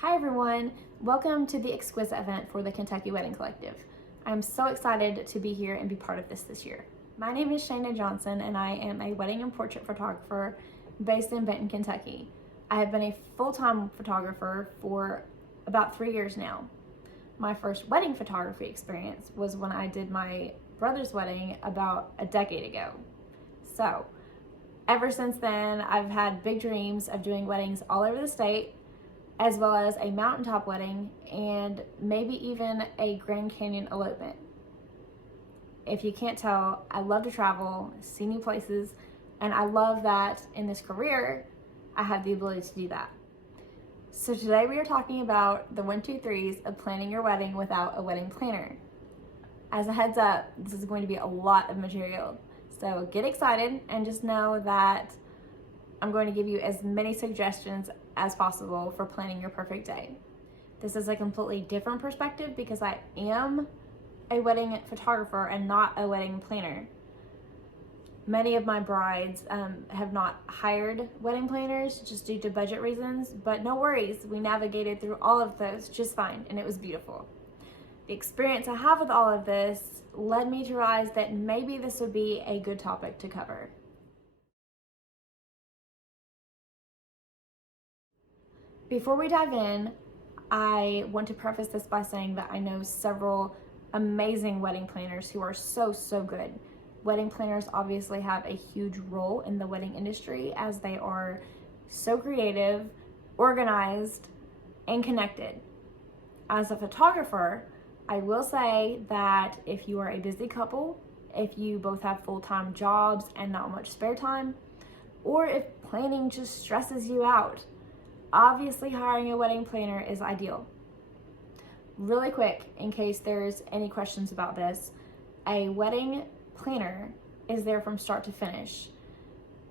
Hi everyone, welcome to the Exquisite Event for the Kentucky Wedding Collective. I'm so excited to be here and be part of this year. My name is Shayna Johnson and I am a wedding and portrait photographer based in Benton, Kentucky. I have been a full-time photographer for about 3 years now. My first wedding photography experience was when I did my brother's wedding about a decade ago. So, ever since then, I've had big dreams of doing weddings all over the state, as well as a mountaintop wedding and maybe even a Grand Canyon elopement. If you can't tell, I love to travel, see new places, and I love that in this career, I have the ability to do that. So today we are talking about the 1, 2, 3s of planning your wedding without a wedding planner. As a heads up, this is going to be a lot of material. So get excited and just know that I'm going to give you as many suggestions as possible for planning your perfect day. This is a completely different perspective because I am a wedding photographer and not a wedding planner. Many of my brides have not hired wedding planners just due to budget reasons, but no worries, we navigated through all of those just fine and it was beautiful. The experience I have with all of this led me to realize that maybe this would be a good topic to cover. Before we dive in, I want to preface this by saying that I know several amazing wedding planners who are so good. Wedding planners obviously have a huge role in the wedding industry as they are so creative, organized, and connected. As a photographer, I will say that if you are a busy couple, if you both have full-time jobs and not much spare time, or if planning just stresses you out, obviously hiring a wedding planner is ideal. Really quick, in case there's any questions about this, a wedding planner is there from start to finish.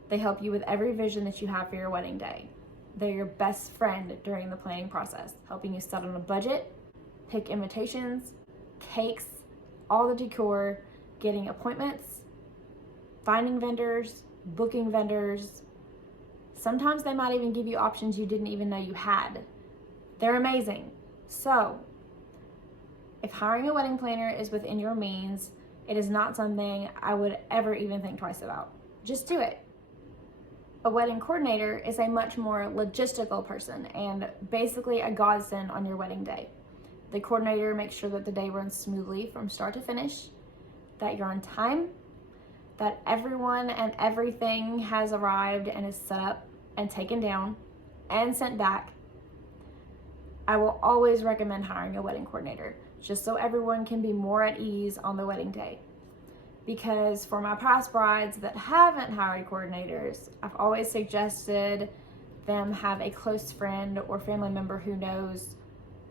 They help you with every vision that you have for your wedding day. They're your best friend during the planning process, helping you set on a budget, pick invitations, cakes, all the decor, getting appointments, finding vendors, booking vendors. Sometimes they might even give you options you didn't even know you had. They're amazing. So, if hiring a wedding planner is within your means, it is not something I would ever even think twice about. Just do it. A wedding coordinator is a much more logistical person and basically a godsend on your wedding day. The coordinator makes sure that the day runs smoothly from start to finish, that you're on time, that everyone and everything has arrived and is set up and taken down and sent back. I will always recommend hiring a wedding coordinator just so everyone can be more at ease on the wedding day. Because for my past brides that haven't hired coordinators, I've always suggested them have a close friend or family member who knows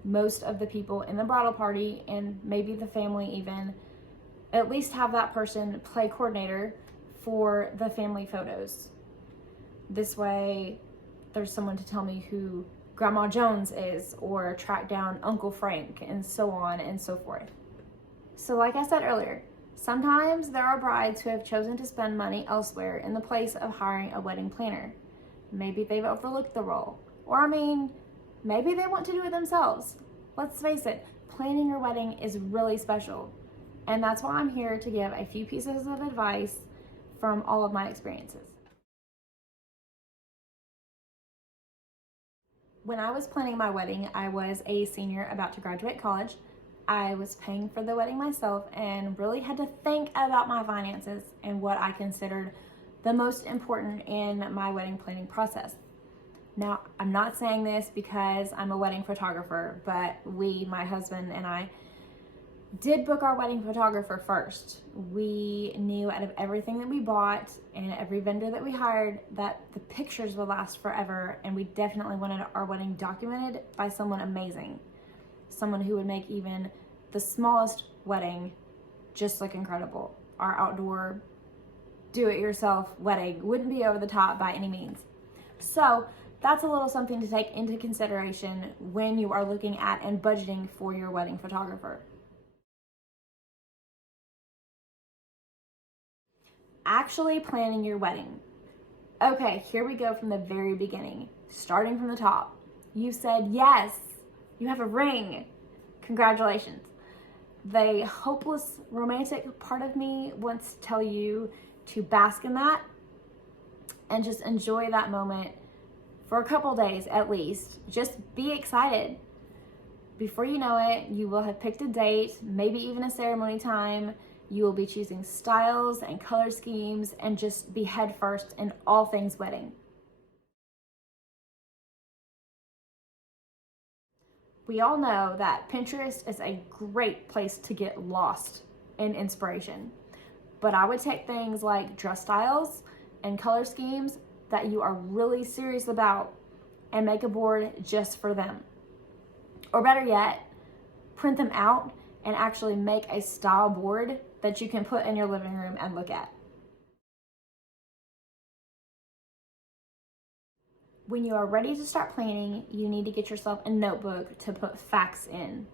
most of the people in the bridal party and maybe the family even. At least have that person play coordinator for the family photos. This way, there's someone to tell me who Grandma Jones is or track down Uncle Frank and so on and so forth. So like I said earlier, sometimes there are brides who have chosen to spend money elsewhere in the place of hiring a wedding planner. Maybe they've overlooked the role, or maybe they want to do it themselves. Let's face it, planning your wedding is really special. And that's why I'm here to give a few pieces of advice from all of my experiences. When I was planning my wedding, I was a senior about to graduate college. I was paying for the wedding myself and really had to think about my finances and what I considered the most important in my wedding planning process. Now, I'm not saying this because I'm a wedding photographer, but my husband and I, did book our wedding photographer first. We knew out of everything that we bought and every vendor that we hired that the pictures would last forever, and we definitely wanted our wedding documented by someone amazing. Someone who would make even the smallest wedding just look incredible. Our outdoor do-it-yourself wedding wouldn't be over the top by any means. So that's a little something to take into consideration when you are looking at and budgeting for your wedding photographer. Actually planning your wedding. Okay, here we go from the very beginning, starting from the top. You said yes. You have a ring. Congratulations. The hopeless romantic part of me wants to tell you to bask in that and just enjoy that moment for a couple days at least. Just be excited. Before you know it, you will have picked a date, maybe even a ceremony time. You will be choosing styles and color schemes and just be headfirst in all things wedding. We all know that Pinterest is a great place to get lost in inspiration, but I would take things like dress styles and color schemes that you are really serious about and make a board just for them. Or better yet, print them out and actually make a style board that you can put in your living room and look at. When you are ready to start planning, you need to get yourself a notebook to put facts in.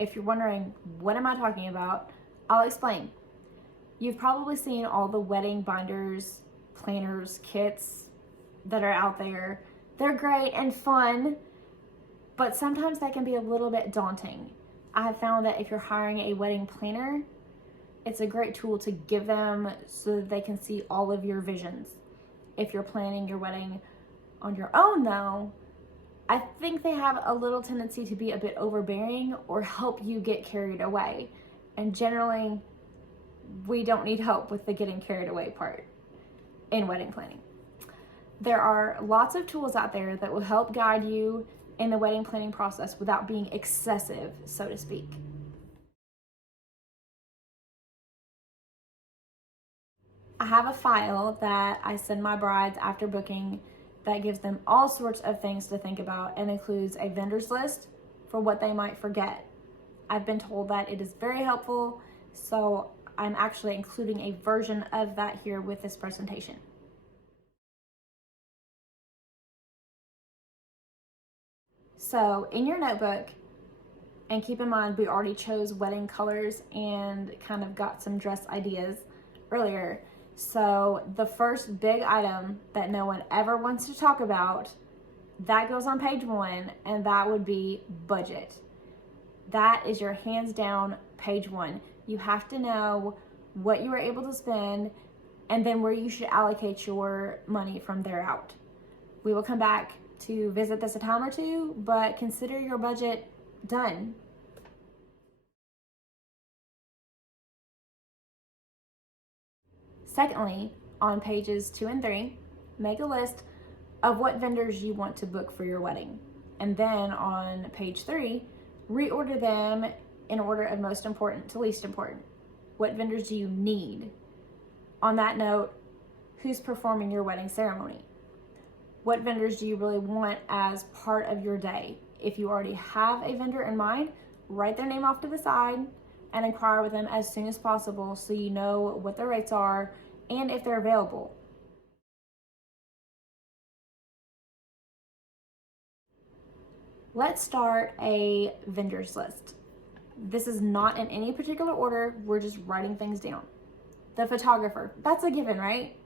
If you're wondering, what am I talking about? I'll explain. You've probably seen all the wedding binders, planners, kits that are out there. They're great and fun, but sometimes they can be a little bit daunting. I have found that if you're hiring a wedding planner, it's a great tool to give them so that they can see all of your visions. If you're planning your wedding on your own though, I think they have a little tendency to be a bit overbearing or help you get carried away. And generally, we don't need help with the getting carried away part in wedding planning. There are lots of tools out there that will help guide you in the wedding planning process without being excessive, so to speak. I have a file that I send my brides after booking that gives them all sorts of things to think about and includes a vendor's list for what they might forget. I've been told that it is very helpful, so I'm actually including a version of that here with this presentation. So in your notebook, and keep in mind we already chose wedding colors and kind of got some dress ideas earlier. So the first big item that no one ever wants to talk about, that goes on page 1, and that would be budget. That is your hands down page 1. You have to know what you were able to spend and then where you should allocate your money from there out. We will come back to visit this a time or two, but consider your budget done. Secondly, on pages 2 and 3, make a list of what vendors you want to book for your wedding. And then on page 3, reorder them in order of most important to least important. What vendors do you need? On that note, who's performing your wedding ceremony? What vendors do you really want as part of your day? If you already have a vendor in mind, write their name off to the side and inquire with them as soon as possible so you know what their rates are and if they're available. Let's start a vendors list. This is not in any particular order, we're just writing things down. The photographer, that's a given, right?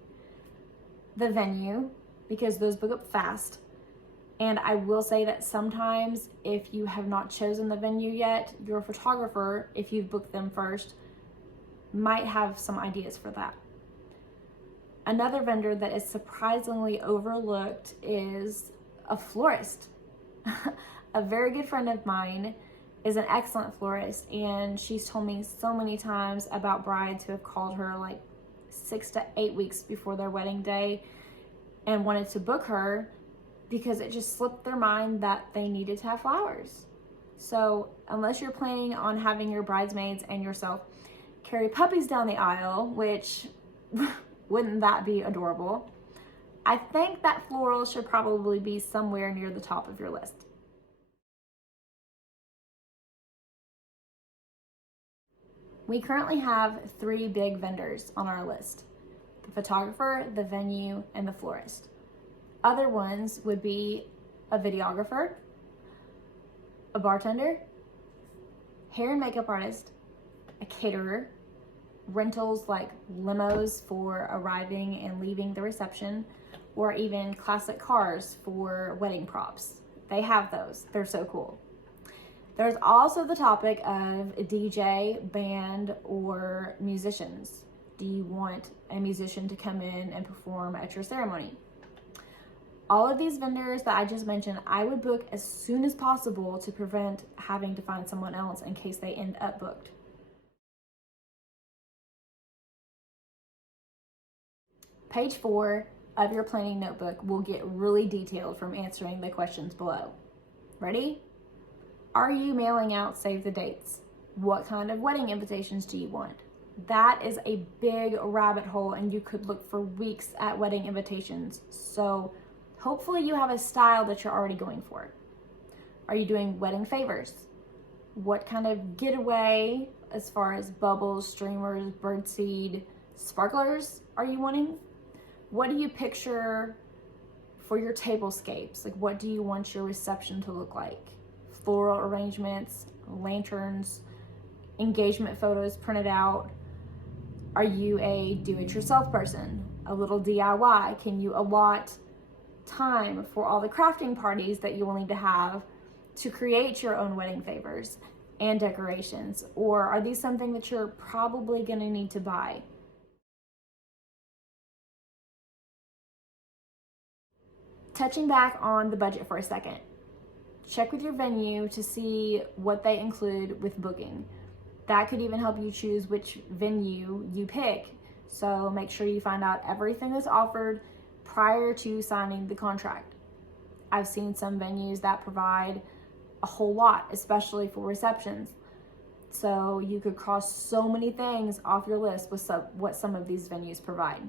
The venue, because those book up fast. And I will say that sometimes if you have not chosen the venue yet, your photographer, if you've booked them first, might have some ideas for that. Another vendor that is surprisingly overlooked is a florist. A very good friend of mine is an excellent florist, and she's told me so many times about brides who have called her like 6 to 8 weeks before their wedding day and wanted to book her because it just slipped their mind that they needed to have flowers. So unless you're planning on having your bridesmaids and yourself carry puppies down the aisle, which wouldn't that be adorable? I think that floral should probably be somewhere near the top of your list. We currently have 3 big vendors on our list: the photographer, the venue, and the florist. Other ones would be a videographer, a bartender, hair and makeup artist, a caterer, rentals like limos for arriving and leaving the reception, or even classic cars for wedding props. They have those. They're so cool. There's also the topic of a DJ, band, or musicians. Do you want a musician to come in and perform at your ceremony? All of these vendors that I just mentioned, I would book as soon as possible to prevent having to find someone else in case they end up booked. Page 4 of your planning notebook will get really detailed from answering the questions below. Ready? Are you mailing out save the dates? What kind of wedding invitations do you want? That is a big rabbit hole, and you could look for weeks at wedding invitations. So hopefully you have a style that you're already going for. Are you doing wedding favors? What kind of getaway as far as bubbles, streamers, birdseed, sparklers are you wanting? What do you picture for your tablescapes? Like, what do you want your reception to look like? Floral arrangements, lanterns, engagement photos printed out. Are you a do-it-yourself person? A little DIY? Can you allot time for all the crafting parties that you will need to have to create your own wedding favors and decorations? Or are these something that you're probably going to need to buy? Touching back on the budget for a second, check with your venue to see what they include with booking. That could even help you choose which venue you pick. So make sure you find out everything that's offered prior to signing the contract. I've seen some venues that provide a whole lot, especially for receptions. So you could cross so many things off your list with what some of these venues provide.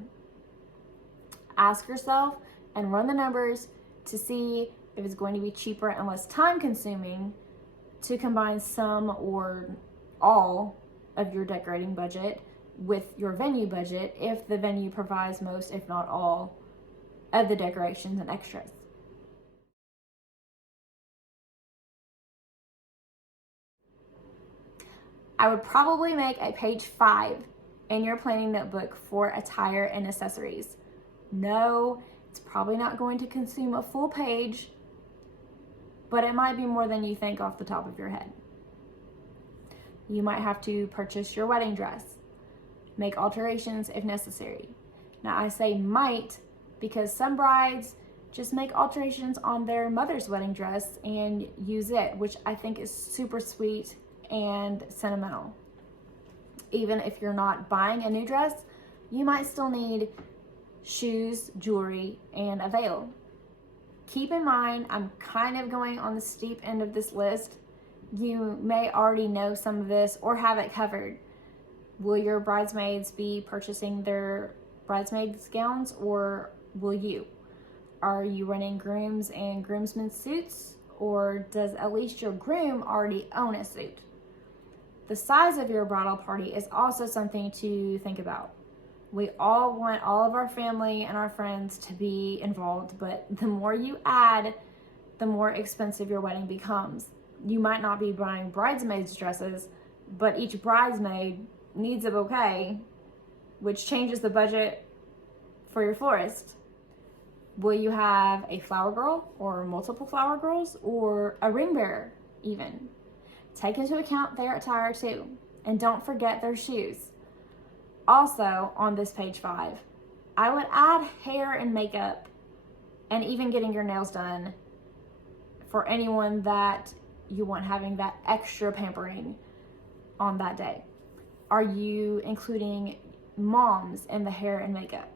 Ask yourself and run the numbers to see if it's going to be cheaper and less time consuming to combine some or all of your decorating budget with your venue budget if the venue provides most, if not all, of the decorations and extras. I would probably make a page 5 in your planning notebook for attire and accessories. No, it's probably not going to consume a full page, but it might be more than you think off the top of your head. You might have to purchase your wedding dress, make alterations if necessary. Now I say might because some brides just make alterations on their mother's wedding dress and use it, which I think is super sweet and sentimental. Even if you're not buying a new dress, you might still need shoes, jewelry, and a veil. Keep in mind, I'm kind of going on the steep end of this list. You may already know some of this or have it covered. Will your bridesmaids be purchasing their bridesmaids gowns, or will you? Are you running grooms and groomsmen suits, or does at least your groom already own a suit? The size of your bridal party is also something to think about. We all want all of our family and our friends to be involved, but the more you add, the more expensive your wedding becomes. You might not be buying bridesmaids dresses, but each bridesmaid needs a bouquet, which changes the budget for your florist. Will you have a flower girl or multiple flower girls or a ring bearer even? Take into account their attire too, and don't forget their shoes. Also, on this page 5, I would add hair and makeup and even getting your nails done for anyone that you want having that extra pampering on that day. Are you including moms in the hair and makeup?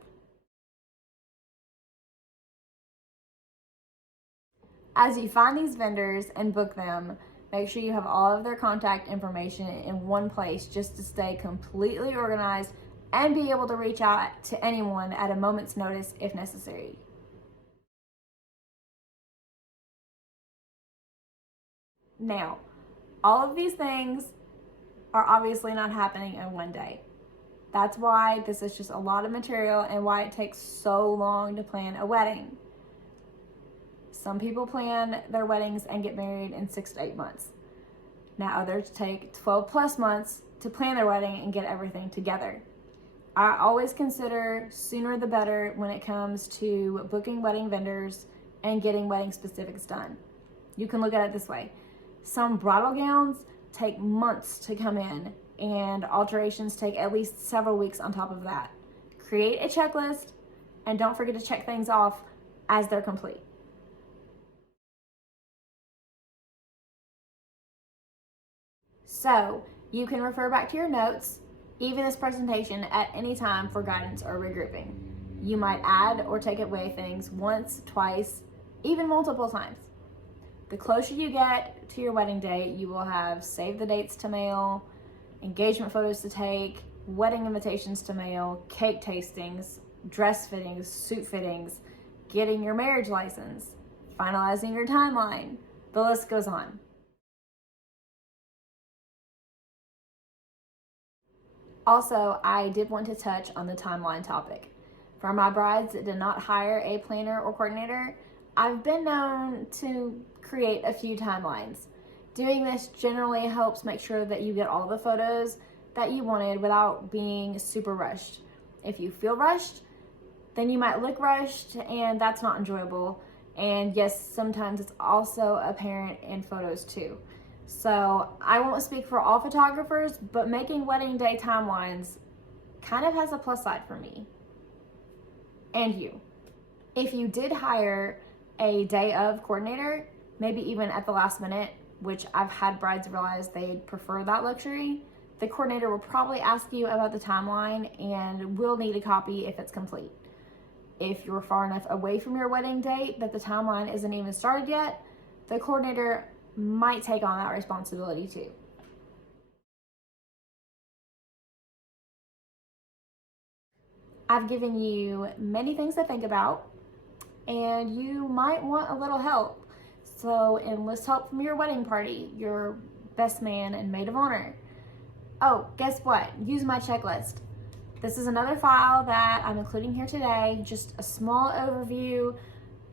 As you find these vendors and book them, make sure you have all of their contact information in one place just to stay completely organized and be able to reach out to anyone at a moment's notice if necessary. Now, all of these things are obviously not happening in one day. That's why this is just a lot of material and why it takes so long to plan a wedding. Some people plan their weddings and get married in 6 to 8 months. Now others take 12 plus months to plan their wedding and get everything together. I always consider sooner the better when it comes to booking wedding vendors and getting wedding specifics done. You can look at it this way. Some bridal gowns take months to come in, and alterations take at least several weeks on top of that. Create a checklist, and don't forget to check things off as they're complete. So you can refer back to your notes, even this presentation, at any time for guidance or regrouping. You might add or take away things once, twice, even multiple times. The closer you get to your wedding day, you will have save the dates to mail, engagement photos to take, wedding invitations to mail, cake tastings, dress fittings, suit fittings, getting your marriage license, finalizing your timeline. The list goes on. Also, I did want to touch on the timeline topic. For my brides that did not hire a planner or coordinator, I've been known to create a few timelines. Doing this generally helps make sure that you get all the photos that you wanted without being super rushed. If you feel rushed, then you might look rushed, and that's not enjoyable. And yes, sometimes it's also apparent in photos too. So I won't speak for all photographers, but making wedding day timelines kind of has a plus side for me and you. If you did hire a day of coordinator, maybe even at the last minute, which I've had brides realize they'd prefer that luxury, the coordinator will probably ask you about the timeline and will need a copy if it's complete. If you're far enough away from your wedding date that the timeline isn't even started yet, the coordinator might take on that responsibility too. I've given you many things to think about, and you might want a little help. So enlist help from your wedding party, your best man and maid of honor. Oh, guess what? Use my checklist. This is another file that I'm including here today, just a small overview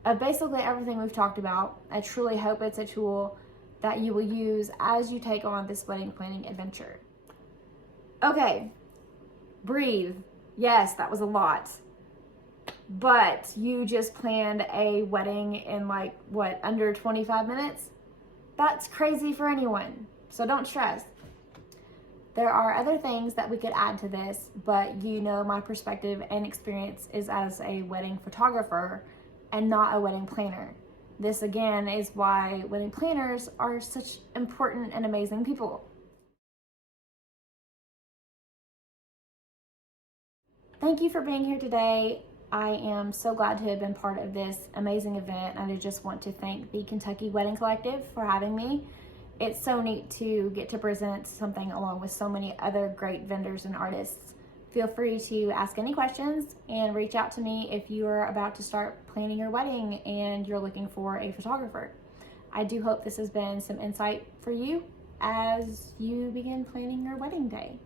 of basically everything we've talked about. I truly hope it's a tool that you will use as you take on this wedding planning adventure. Okay, breathe. Yes, that was a lot. But you just planned a wedding in under 25 minutes? That's crazy for anyone, so don't stress. There are other things that we could add to this, but you know my perspective and experience is as a wedding photographer and not a wedding planner. This again is why wedding planners are such important and amazing people. Thank you for being here today. I am so glad to have been part of this amazing event, and I just want to thank the Kentucky Wedding Collective for having me. It's so neat to get to present something along with so many other great vendors and artists. Feel free to ask any questions and reach out to me if you are about to start planning your wedding and you're looking for a photographer. I do hope this has been some insight for you as you begin planning your wedding day.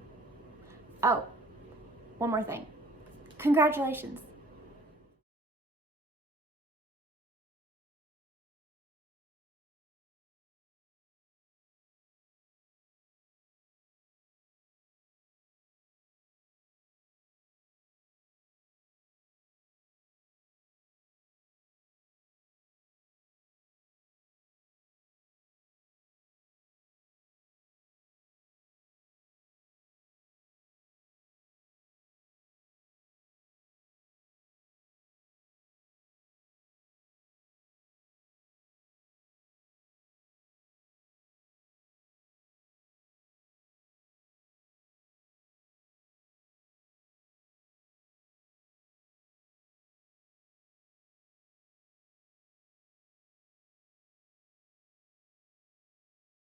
Oh, one more thing. Congratulations.